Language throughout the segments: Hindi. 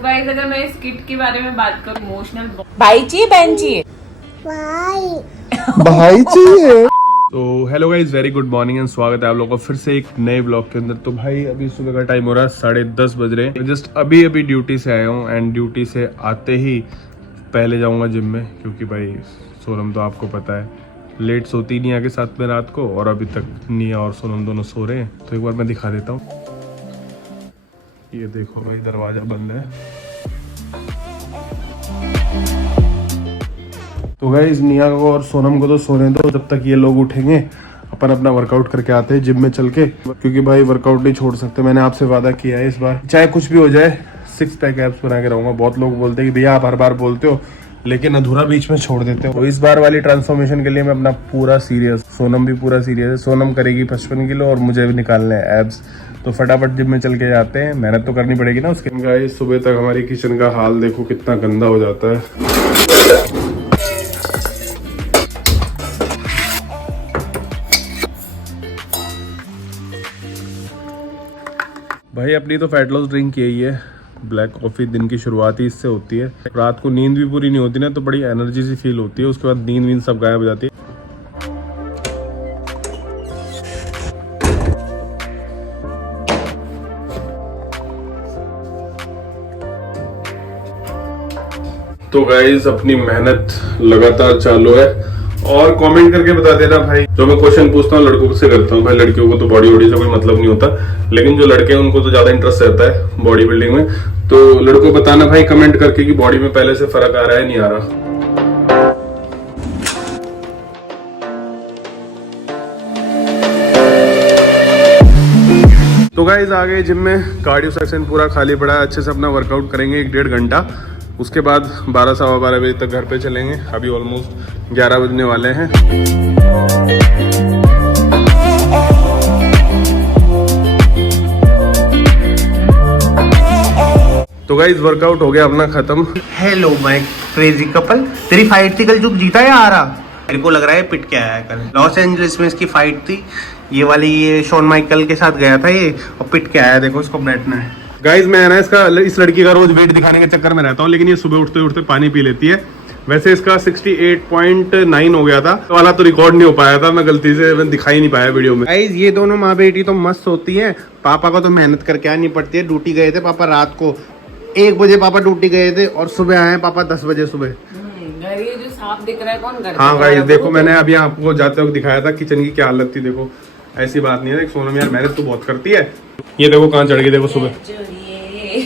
तो गाइस अगर मैं इस किट के बारे में बात करूं, इमोशनल भाई चाहिए बहन चाहिए? भाई चाहिए। तो hello guys, very good morning and स्वागत है आप लोगों का फिर से एक नए ब्लॉग के अंदर। तो भाई अभी सुबह का टाइम हो रहा है 10:30 बज रहे हैं। जस्ट अभी ड्यूटी से आया हूँ एंड ड्यूटी से आते ही पहले जाऊँगा जिम में, क्योंकि भाई सोनम तो आपको पता है लेट सोती नहीं आके साथ में रात को, और अभी तक निया और सोनम दोनों सो रहे हैं। तो एक बार मैं दिखा देता हूँ। ये देखो भाई दरवाजा बंद है। तो गाइस निया को और सोनम को तो सोने दो, जब तक ये लोग उठेंगे अपन अपना वर्कआउट करके आते हैं जिम में चल के, क्योंकि भाई वर्कआउट नहीं छोड़ सकते। मैंने आपसे वादा किया है इस बार चाहे कुछ भी हो जाए 6 पैक एब्स बना के रहूंगा। बहुत लोग बोलते हैं कि भैया आप हर बार बोलते हो लेकिन अधूरा बीच में छोड़ देते हो। तो इस बार वाली ट्रांसफॉर्मेशन के लिए मैं अपना पूरा सीरियस, सोनम भी पूरा सीरियस है। सोनम करेगी 55 किलो और मुझे भी निकालने हैं एब्स। तो फटाफट जिम में चल के जाते हैं, मेहनत तो करनी पड़ेगी ना उसके। गाइस सुबह तक हमारी किचन का हाल देखो कितना गंदा हो जाता है। भाई अपनी तो फैट लॉस ड्रिंक यही है, ब्लैक कॉफ़ी। दिन की शुरुआत ही इससे होती है। रात को नींद भी पूरी नहीं होती ना, तो बड़ी एनर्जी सी फील होती है। उसके बाद नींद वींद सब गायब हो जाती है। तो गाइज अपनी मेहनत लगातार चालू है, और कमेंट करके बता देना भाई। जो मैं क्वेश्चन पूछता हूँ लड़कों से करता हूँ भाई। लड़कियों को तो बॉडी वॉडी से कोई मतलब नहीं होता, लेकिन जो लड़के हैं उनको तो ज्यादा इंटरेस्ट रहता है बॉडी बिल्डिंग में। तो लड़कों बताना भाई कमेंट करके कि बॉडी में पहले से फर्क आ रहा है नहीं आ रहा। तो गाइज आ गए जिम में, कार्डियो सेक्शन पूरा खाली पड़ा है। अच्छे से अपना वर्कआउट करेंगे 1-1.5 घंटा। उसके बाद 12 सवा 12 बजे तक घर पे चलेंगे। अभी ऑलमोस्ट 11 बजने वाले हैं। तो गाइस वर्कआउट हो गया अपना खत्म। हेलो माय क्रेजी कपल, तेरी फाइट थी कल जो जीता है आ रहा? मेरे को लग रहा है पिट के आया है कल। लॉस एंजलिस में इसकी फाइट थी ये वाली, ये शॉन माइकल के साथ गया था ये, और पिट के आया। देखो इसको बैठना है। गाइज मैं ना इस लड़की का रोज वेट दिखाने के चक्कर में रहता हूँ, लेकिन ये सुबह उठते उठते पानी पी लेती है। वैसे इसका 68.9 हो गया था वाला, तो रिकॉर्ड नहीं हो पाया था। मैं गलती से मैं दिखाई नहीं पाया वीडियो में। गाइस ये दोनों माँ बेटी तो मस्त होती है। पापा को तो मेहनत करके आनी पड़ती है। ड्यूटी गए थे पापा रात को 1 बजे, पापा ड्यूटी गए थे, और सुबह आए पापा 10 बजे सुबह। ये जो साफ दिख रहा है कौन करता है? हाँ गाइस देखो, मैंने अभी आपको जाते वक्त दिखाया था किचन की क्या हालत थी। देखो ऐसी बात नहीं है, सोनम यार मेहनत तो बहुत करती है। ये देखो कहाँ चढ़ गई, देखो सुबह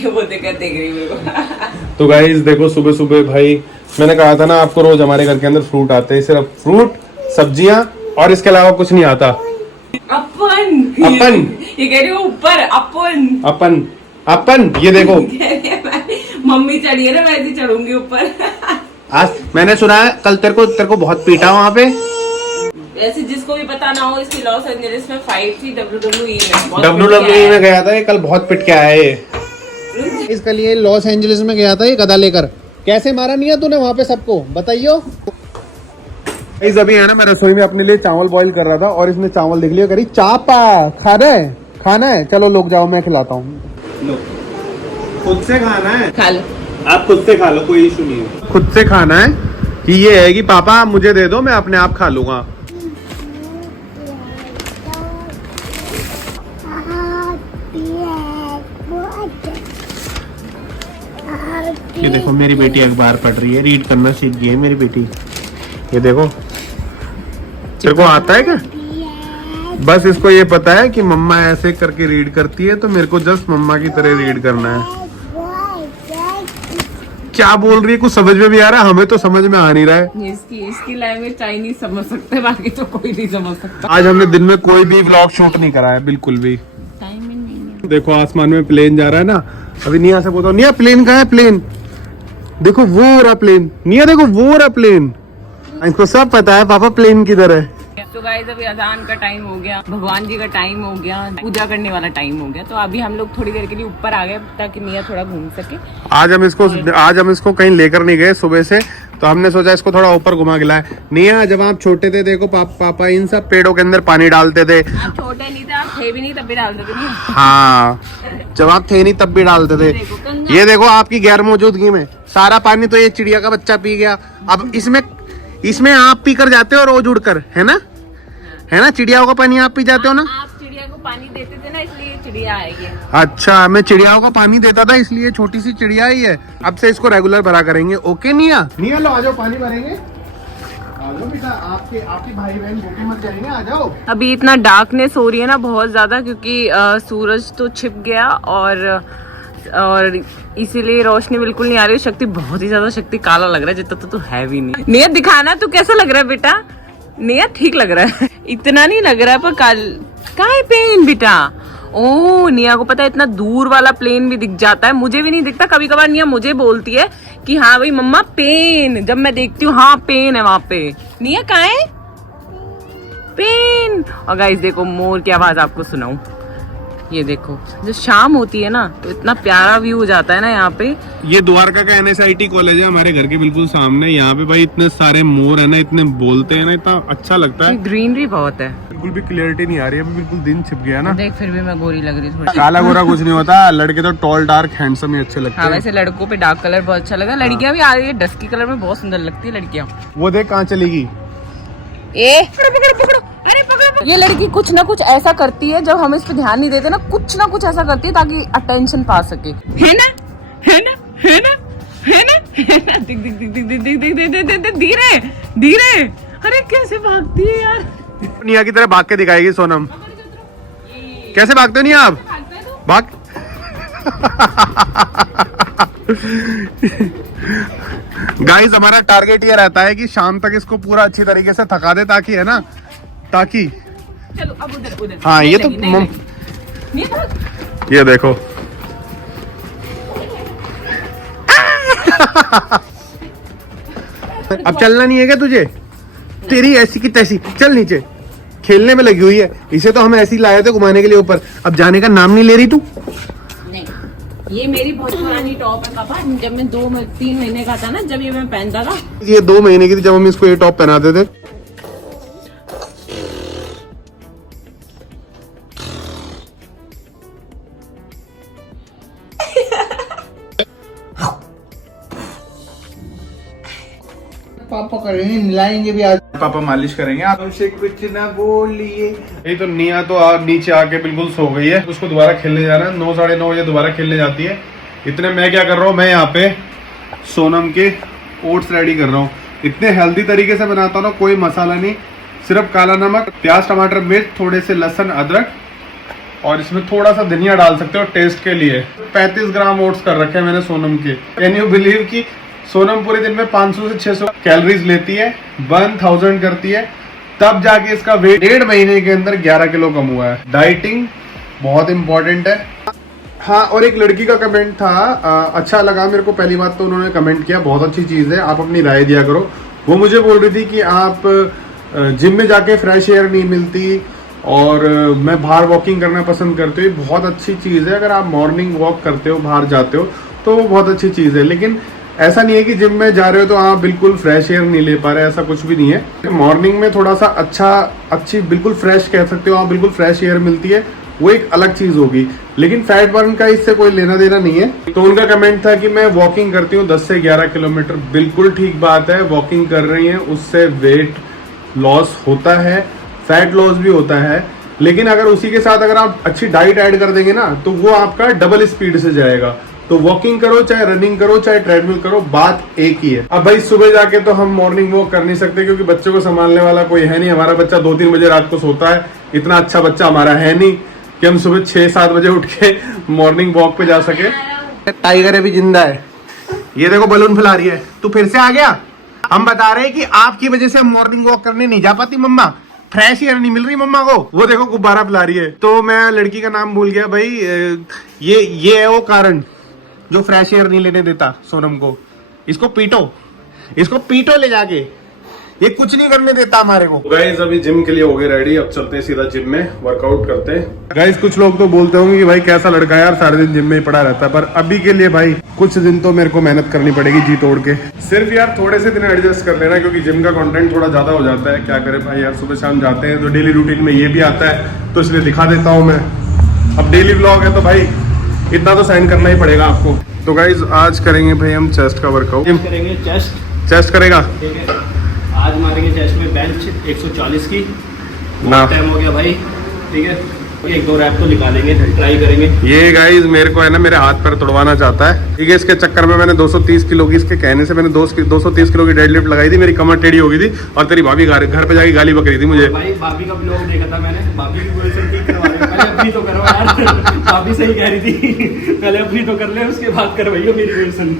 वो देख रही मेरे को। तो गाइस देखो सुबह सुबह भाई, मैंने कहा था ना आपको रोज हमारे घर के अंदर फ्रूट आते हैं। सिर्फ फ्रूट, सब्जियां और इसके अलावा कुछ नहीं आता। अपन ये कह रही हो ऊपर अपन ये देखो मम्मी चढ़ी है ना, वैसे चढ़ूंगी ऊपर। आज मैंने सुना है कल तेरे को बहुत पीटा वहाँ पे। वैसे जिसको भी पता ना हो, इसकी लॉस एंजलिस में फाइट थी WWE में गया था ये, कल बहुत पिट के आया है। इसके लिए लॉस एंजलिस में गया था ये गदा लेकर। कैसे मारा नहीं है तूने वहाँ पे सबको, बताइयो। गाइस अभी है ना मैं रसोई में अपने लिए चावल बॉईल कर रहा था, और इसने चावल देख लिया, करी चापा खाना है। चलो लोग जाओ मैं खिलाता हूँ। खुद से खाना है, खा लो आप खुद से खा लो, कोई इशू नहीं है। खुद से खाना है कि ये है कि पापा मुझे दे दो मैं अपने आप खा लूंगा। ये देखो मेरी बेटी अखबार पढ़ रही है, रीड करना सीख गई है मेरी बेटी। ये देखो तेरे को आता है क्या? बस इसको ये पता है कि मम्मा ऐसे करके रीड करती है, तो मेरे को जस्ट मम्मा की तरह रीड करना है। क्या बोल रही है, कुछ समझ में भी आ रहा है? हमें तो समझ में आ नहीं रहा है। इसकी लैंग्वेज चाइनीज समझ सकते हैं, बाकी तो कोई नहीं समझ सकता। आज हमने दिन में कोई भी व्लॉग शूट नहीं करा है, बिल्कुल भी। टाइम नहीं है। देखो आसमान में प्लेन जा रहा है ना। अभी निया से बोलता हूँ, निया प्लेन कहाँ है? प्लेन देखो वो रहा प्लेन। निया देखो वो रहा प्लेन। इसको सब पता है पापा प्लेन किधर है। तो गाइस अभी अजान का टाइम हो गया, भगवान जी का टाइम हो गया, पूजा करने वाला टाइम हो गया। तो अभी हम लोग थोड़ी देर के लिए ऊपर आ गए ताकि निया थोड़ा घूम सके। आज हम इसको कहीं लेकर नहीं गए सुबह से, तो हमने सोचा इसको थोड़ा ऊपर घुमा के लाए। निया, जब आप छोटे थे देखो पापा इन सब पेड़ों के अंदर पानी डालते थे। आप छोटे नहीं थे, आप थे भी नहीं तब भी डालते थे नहीं। हाँ, जब आप थे नहीं तब भी डालते थे। ये देखो आपकी गैर मौजूदगी में सारा पानी तो ये चिड़िया का बच्चा पी गया। अब इसमें आप पी कर जाते हो रोज उड़कर, है ना चिड़ियाओं का पानी आप पी जाते हो ना। आप चिड़िया को पानी देते थे ना, इसलिए चिड़िया आएगी। अच्छा, मैं चिड़ियाओं का पानी देता था इसलिए छोटी सी चिड़िया ही है। अब से इसको रेगुलर भरा करेंगे। ओके निया लो, आ जाओ पानी भरेंगे। आ जाओ बेटा, आपके भाई बहन भूखे मत जाएंगे, आ जाओ। अभी इतना डार्कनेस हो रही है ना बहुत ज्यादा, क्योंकि सूरज तो छिप गया और इसीलिए रोशनी बिल्कुल नहीं आ रही है। शक्ति बहुत ही ज्यादा, शक्ति काला लग रहा है जितना तो है भी नहीं। नियत दिखाना तू कैसा लग रहा है बेटा। नियत ठीक लग रहा है, इतना नहीं लग रहा है पर कहाँ है पेन बेटा। ओ, निया को पता है इतना दूर वाला प्लेन भी दिख जाता है, मुझे भी नहीं दिखता। कभी कभार निया मुझे बोलती है कि हाँ भाई मम्मा पेन, जब मैं देखती हूँ हाँ पेन है वहां पे। निया कहाँ है पेन। और गाइस देखो मोर की आवाज आपको सुनाऊं, ये देखो जो शाम होती है ना तो इतना प्यारा व्यू हो जाता है ना यहाँ पे। ये द्वारका का NSIT कॉलेज है हमारे घर के बिल्कुल सामने। यहाँ पे भाई इतने सारे मोर है ना, इतने बोलते हैं ना, इतना अच्छा लगता है। ग्रीनरी बहुत है, बिल्कुल भी क्लियरिटी नहीं आ रही है, अभी बिल्कुल दिन छिप गया ना। देख फिर भी मैं गोरी लग रही हूँ थोड़ी। काला गोरा कुछ नहीं होता, लड़के तो टॉल डार्क हैंडसम ही अच्छे लगते हाँ, हैं। वैसे लड़कों पे डार्क कलर बहुत अच्छा लगा। लड़कियां भी आ रही है डस्की कलर में, बहुत सुंदर लगती है लड़कियां। वो देख कहाँ चलेगी। पकड़ो। अरे पकड़ो। ये लड़की कुछ ना कुछ ऐसा करती है, जब हम इस पे ध्यान नहीं देते ना, कुछ ना कुछ ऐसा करती है ताकि अटेंशन पा सके। है ना। दिख धीरे। अरे कैसे भागती है यार। निया की तरह भाग के दिखाएगी सोनम। कैसे भागते हो निया आप? भाग। गाइस हमारा टारगेट ये रहता है कि शाम तक इसको पूरा अच्छी तरीके से थका दे, ताकि है ना, ताकि चलो अब उधर। हाँ ये तो ये देखो। अब चलना नहीं है क्या तुझे? तेरी ऐसी की तैसी, चल नीचे। खेलने में लगी हुई है। इसे तो हम ऐसे ही लाए थे घुमाने के लिए ऊपर, अब जाने का नाम नहीं ले रही तू। नहीं, ये मेरी बहुत पुरानी टॉप है पापा। जब मैं 2-3 महीने का था ना, जब ये मैं पहनता था। ये 2 महीने की थी जब हम इसको ये टॉप पहनाते थे। पापा करेंगे, मिलाएंगे भी आज। पापा मालिश करेंगे। आप हमसे कुछ ना बोलिए। ये तो निया तो नीचे आके बिल्कुल सो गई है। उसको दोबारा खेलने जाना है, 9-9:30 बजे दोबारा खेलने जाती है। इतने मैं क्या कर रहा हूँ, मैं यहाँ पे सोनम के ओट्स रेडी कर रहा हूँ। इतने हेल्दी तरीके से बनाता हूँ ना, कोई मसाला नहीं, सिर्फ काला नमक, प्याज, टमाटर, मिर्च, थोड़े से लहसुन, अदरक, और इसमें थोड़ा सा धनिया डाल सकते हो टेस्ट के लिए। 35 ग्राम ओट्स कर रखे हैं मैंने सोनम के। कैन यू बिलीव कि सोनम पूरे दिन में 500 से 600 कैलोरीज लेती है, 1000 करती है, तब जाके इसका वेट 1.5 महीने के अंदर 11 किलो कम हुआ है। डाइटिंग बहुत इंपॉर्टेंट है। हाँ, और एक लड़की का कमेंट था, अच्छा लगा मेरे को। पहली बात तो उन्होंने कमेंट किया, बहुत अच्छी चीज है, आप अपनी राय दिया करो। वो मुझे बोल रही थी कि आप जिम में जाके फ्रेश एयर नहीं मिलती और मैं बाहर वॉकिंग करना पसंद करती हूँ। बहुत अच्छी चीज है, अगर आप मॉर्निंग वॉक करते हो, बाहर जाते हो, तो वो बहुत अच्छी चीज है। लेकिन ऐसा नहीं है कि जिम में जा रहे हो तो आप बिल्कुल फ्रेश एयर नहीं ले पा रहे, ऐसा कुछ भी नहीं है। मॉर्निंग में थोड़ा सा अच्छी बिल्कुल फ्रेश कह सकते हो आप, बिल्कुल फ्रेश एयर मिलती है, वो एक अलग चीज होगी। लेकिन फैट बर्न का इससे कोई लेना देना नहीं है। तो उनका कमेंट था कि मैं वॉकिंग करती हूँ 10 से 11 किलोमीटर। बिल्कुल ठीक बात है, वॉकिंग कर रही है उससे वेट लॉस होता है, फैट लॉस भी होता है। लेकिन अगर उसी के साथ अगर आप अच्छी डाइट ऐड कर देंगे ना, तो वो आपका डबल स्पीड से जाएगा। तो वॉकिंग करो, चाहे रनिंग करो, चाहे ट्रेडमिल करो, बात एक ही है। अब भाई सुबह जाके तो हम मॉर्निंग वॉक कर नहीं सकते, क्योंकि बच्चों को संभालने वाला कोई है नहीं। हमारा बच्चा 2-3 बजे रात को सोता है। इतना अच्छा बच्चा हमारा है नहीं कि हम सुबह 6-7 बजे उठ के मॉर्निंग वॉक पे जा सके। टाइगर अभी जिंदा है। ये देखो बलून फैला रही है। तू फिर से आ गया। हम बता रहे हैं कि आपकी वजह से मॉर्निंग वॉक करने नहीं जा पाती मम्मा, फ्रेश एयर नहीं मिल रही मम्मा को। वो देखो गुब्बारा फैला रही है। तो मैं लड़की का नाम भूल गया भाई। ये है वो कारण जो फ्रेश एयर नहीं लेने देता सोनम को। इसको पीटो ले जाके। ये कुछ नहीं करने देता हमारे को। गाइस अभी जिम के लिए हो गए रेडी, अब चलते हैं सीधा जिम में वर्कआउट करते हैं। गाइस कुछ लोग तो बोलते होंगे कि भाई कैसा लड़का है यार, सारे दिन जिम में ही पड़ा रहता है, पर अभी के लिए भाई कुछ दिन तो मेरे को मेहनत करनी पड़ेगी जी तोड़ के। सिर्फ यार थोड़े से दिन एडजस्ट कर लेना, क्योंकि जिम का कंटेंट थोड़ा ज्यादा हो जाता है। क्या करे भाई यार, सुबह शाम जाते हैं तो डेली रूटीन में ये भी आता है, तो इसलिए दिखा देता हूँ मैं। अब डेली व्लॉग है तो भाई इतना तो साइन करना ही पड़ेगा आपको। तो गाइज आज करेंगे भाई हम चेस्ट का वर्कआउट। करेंगे चेस्ट करेगा, ठीक है। आज मारेंगे चेस्ट में बेंच 140 की। ना टाइम हो गया भाई, ठीक है। एक दो रैप तो निकालेंगे, ट्राई करेंगे। ये गाइज मेरे को है ना मेरे हाथ पर तोड़वाना चाहता है, ठीक है। इसके चक्कर में मैंने 230 किलो की, इसके कहने से मैंने 230 किलो की डेडलिफ्ट लगाई थी, मेरी कमर टेढ़ी हो गई थी और तेरी भाभी घर पे जाके गाली बक रही थी मुझे। भाई भाभी का ब्लॉग देखा था मैंने, भाभी की पोजीशन ठीक करवा रहे हैं। पहले अपनी तो करवा यार, भाभी सही कह रही थी, पहले अपनी तो कर ले, उसके बाद करवाइयो मेरी पोजीशन।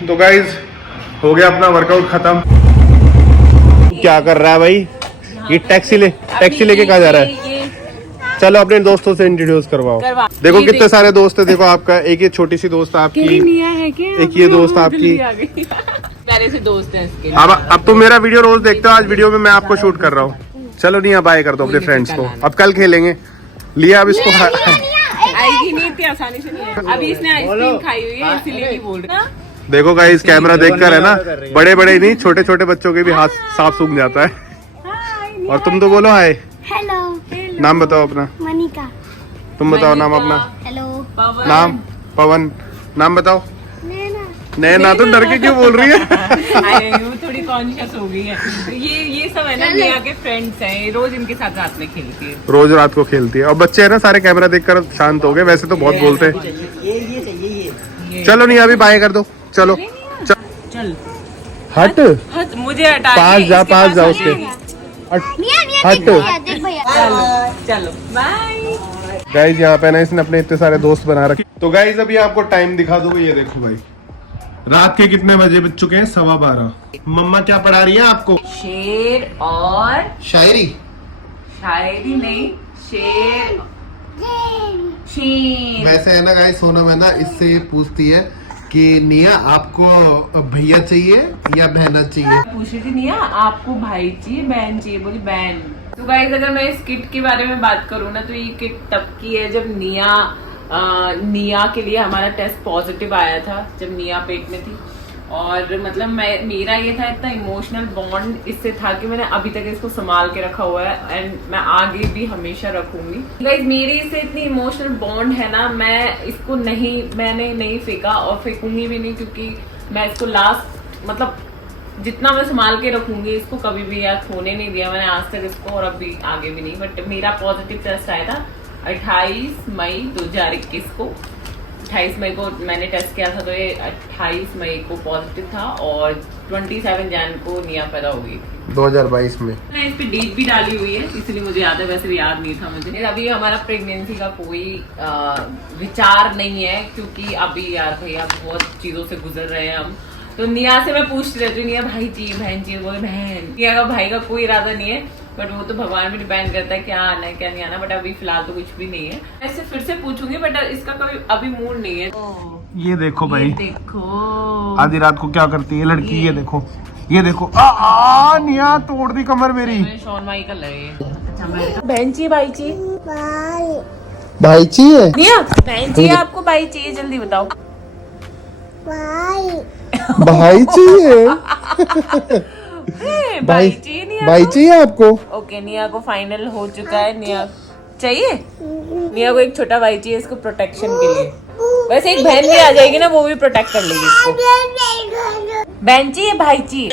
तो गाइज हो गया अपना वर्कआउट खत्म। क्या कर रहा है भाई ये? टैक्सी लेके कहाँ जा रहा है? चलो अपने दोस्तों से इंट्रोड्यूस करवाओ। देखो कितने सारे दोस्त है। देखो आपका एक ये छोटी सी दोस्त आपकी, एक ये दोस्त आपकी, प्यारे से दोस्त हैं इसके। अब तुम मेरा वीडियो रोज देखते हो, आज वीडियो में मैं आपको शूट कर रहा हूँ। चलो नहीं, बाय कर दो अपने फ्रेंड्स को, अब कल खेलेंगे। लिया अब इसको आएगी नहीं इतनी आसानी से, नहीं है। अभी इसने आइसक्रीम खाई हुई है इसीलिए नहीं बोल रहा। देखो गाइस कैमरा देखकर है ना, बड़े बड़े नहीं छोटे छोटे बच्चों के भी हाथ साफ सूख जाता है। और तुम तो बोलो हाय। हेलो। नाम बताओ अपना। मनिका। तुम बताओ नाम अपना। हेलो। नाम पवन। नाम बताओ। नैना। नैना तो डर के क्यों बोल रही है? वो थोड़ी कॉन्शियस हो गई है। तो ये सब है ना नेहा के फ्रेंड्स हैं, रोज इनके साथ रात में खेलती है, रोज रात को खेलती है। और बच्चे है ना सारे कैमरा देखकर शांत हो गए, वैसे तो बहुत बोलते हैं। चलो नहीं अभी बाय कर दो। चलो चल हट हट, मुझे हटा पास जा उसके। हट देख भैया। चलो बाय। गाइज यहाँ पे ना इसने अपने इतने सारे दोस्त बना रखे। तो गाइज अभी आपको टाइम दिखा दूंगा, ये देखो भाई रात के कितने बजे बज चुके हैं? 12:15। मम्मा क्या पढ़ा रही है आपको? शेर और शायरी शायरी नहीं, शेर शेर। वैसे है ना गाइस, सोनम है ना इससे पूछती है कि निया आपको भैया चाहिए या बहना चाहिए? पूछ रही थी निया आपको भाई चाहिए बहन चाहिए? बोली बहन। तो गाइस अगर मैं इस किट के बारे में बात करूँ ना, तो ये किट तब की है जब निया के लिए हमारा टेस्ट पॉजिटिव आया था, जब निया पेट में थी। और मतलब मेरा ये था, इतना इमोशनल बॉन्ड इससे था कि मैंने अभी तक इसको संभाल के रखा हुआ है एंड मैं आगे भी हमेशा रखूंगी। गाइस मेरी इससे इतनी इमोशनल बॉन्ड है ना, मैं इसको मैंने नहीं फेंका और फेंकूंगी भी नहीं, क्योंकि मैं इसको लास्ट मतलब जितना मैं संभाल के रखूंगी इसको, कभी भी यार खोने नहीं दिया मैंने आज तक इसको, और अभी आगे भी नहीं। बट मेरा पॉजिटिव टेस्ट आया था 28 मई 2021 को। 28 मई को मैंने टेस्ट किया था, तो ये 28 मई को पॉजिटिव था और 27 जैन को निया पैदा हो गई 2022 में। मैंने इस पे डेट भी डाली हुई है, इसलिए मुझे याद है, वैसे भी याद नहीं था मुझे। अभी हमारा प्रेगनेंसी का कोई विचार नहीं है, क्योंकि अभी यार भैया बहुत चीजों से गुजर रहे हैं हम। तो निया से मैं पूछती रहती हूँ, निया भाई चाहिए बहन चाहिए? बोले बहन। निया का भाई का कोई इरादा नहीं है, बट वो तो भगवान पे डिपेंड करता है क्या आना है क्या नहीं आना। बट अभी फिलहाल तो कुछ भी नहीं है, ऐसे फिर से पूछूंगी, बट इसका कभी अभी मूड नहीं है। ये देखो भाई, ये देखो आधी रात को क्या करती है लड़की। ये देखो निया तोड़ दी कमर मेरी। शॉन माइकल है। बहन चाहिए भाई चाहिए? भाई चाहिए निया बहन चाहिए आपको भाई चाहिए? जल्दी बताओ। भाई चाहिए भाई चाहिए निया भाई चाहिए आपको? ओके निया को फाइनल हो चुका है। निया चाहिए, निया को एक छोटा भाई चाहिए इसको प्रोटेक्शन के लिए। वैसे एक बहन भी आ जाएगी ना, वो भी प्रोटेक्ट कर लेगी इसको। बहन चाहिए भाई चाहिए?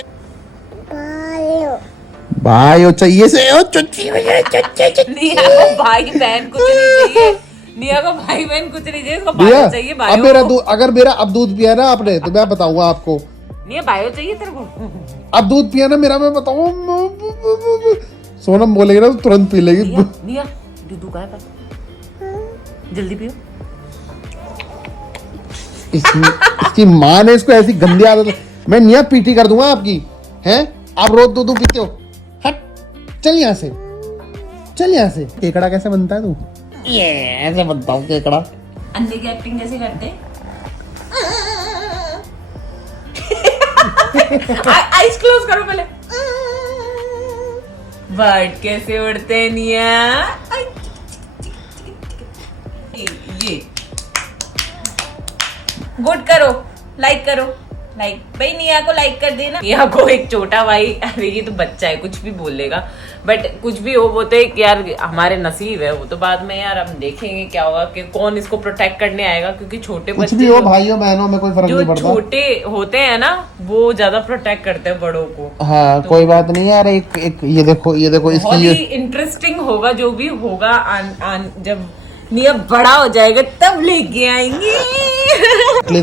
भाई चाहिए से निया को भाई बहन कुछ नहीं चाहिए, निया को भाई बहन कुछ नहीं चाहिए, इसको बायो चाहिए। अब मेरा अगर मेरा अब दूध पिया ना आपने, तो मैं बताऊंगा आपको। निया बायो चाहिए तेरे को? अब दूध पिया ना मेरा, मैं बताऊँ सोनम बोलेगी ना तो तुरंत पी लेगी। निया दूध का है पापा, जल्दी पियो। इसकी माँ ने इसको ऐसी गंदी आदत, मैं नियत पीटी कर दूंगा आपकी, हैं? आप रोज दूध पीते हो, हट, चल यहाँ से, चल यहाँ से। केकड़ा कैसे बनता है तू? ये ऐसे बनता हूँ केकड़ा। अंडे की एक्टिंग कैसे करते? आइज क्लोज करो पहले। बर्ड कैसे उड़ते हैं निया? ये गुड करो, लाइक करो, लाइक भाई निया को लाइक कर देना। निया को एक छोटा भाई, अरे ये तो बच्चा है कुछ भी बोल लेगा, बट कुछ भी हो बोलते हैं कि यार हमारे नसीब है, वो तो बाद में यार हम देखेंगे क्या होगा कि कौन इसको प्रोटेक्ट करने आएगा, क्योंकि छोटे कुछ बच्चे भी हो, भाइयों बहनों में कोई फर्क जो नहीं पड़ता। छोटे होते हैं ना वो ज्यादा प्रोटेक्ट करते हैं बड़ों को। हाँ तो कोई बात नहीं यार, एक ये देखो बहुत इसकी ही ये इंटरेस्टिंग होगा जो भी होगा, जब निया बड़ा हो जाएगा तब लेके आएंगे।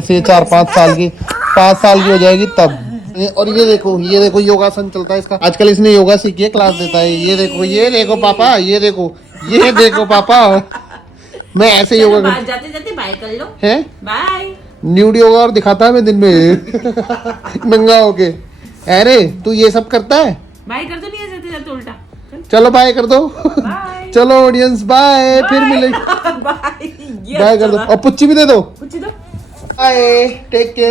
से 4-5 साल की, 5 साल की हो जाएगी तब। और ये देखो योगासन चलता है इसका, आजकल इसने योगा सीखी है, क्लास देता है। ये देखो पापा, ये देखो पापा, मैं ऐसे योगा कर, जाते जाते बाय कर लो, है बाय। न्यूड योगा और दिखाता है मैं दिन में नंगा होके। अरे तू ये सब करता है? बाय कर दो, नहीं जाते जाते उल्टा। चलो बाय कर दो। बाय चलो ऑडियंस बाय, फिर मिलेंगे। बाय बाय कर दो और पुच्ची भी दे दो। कुछ दो। Bye, take care.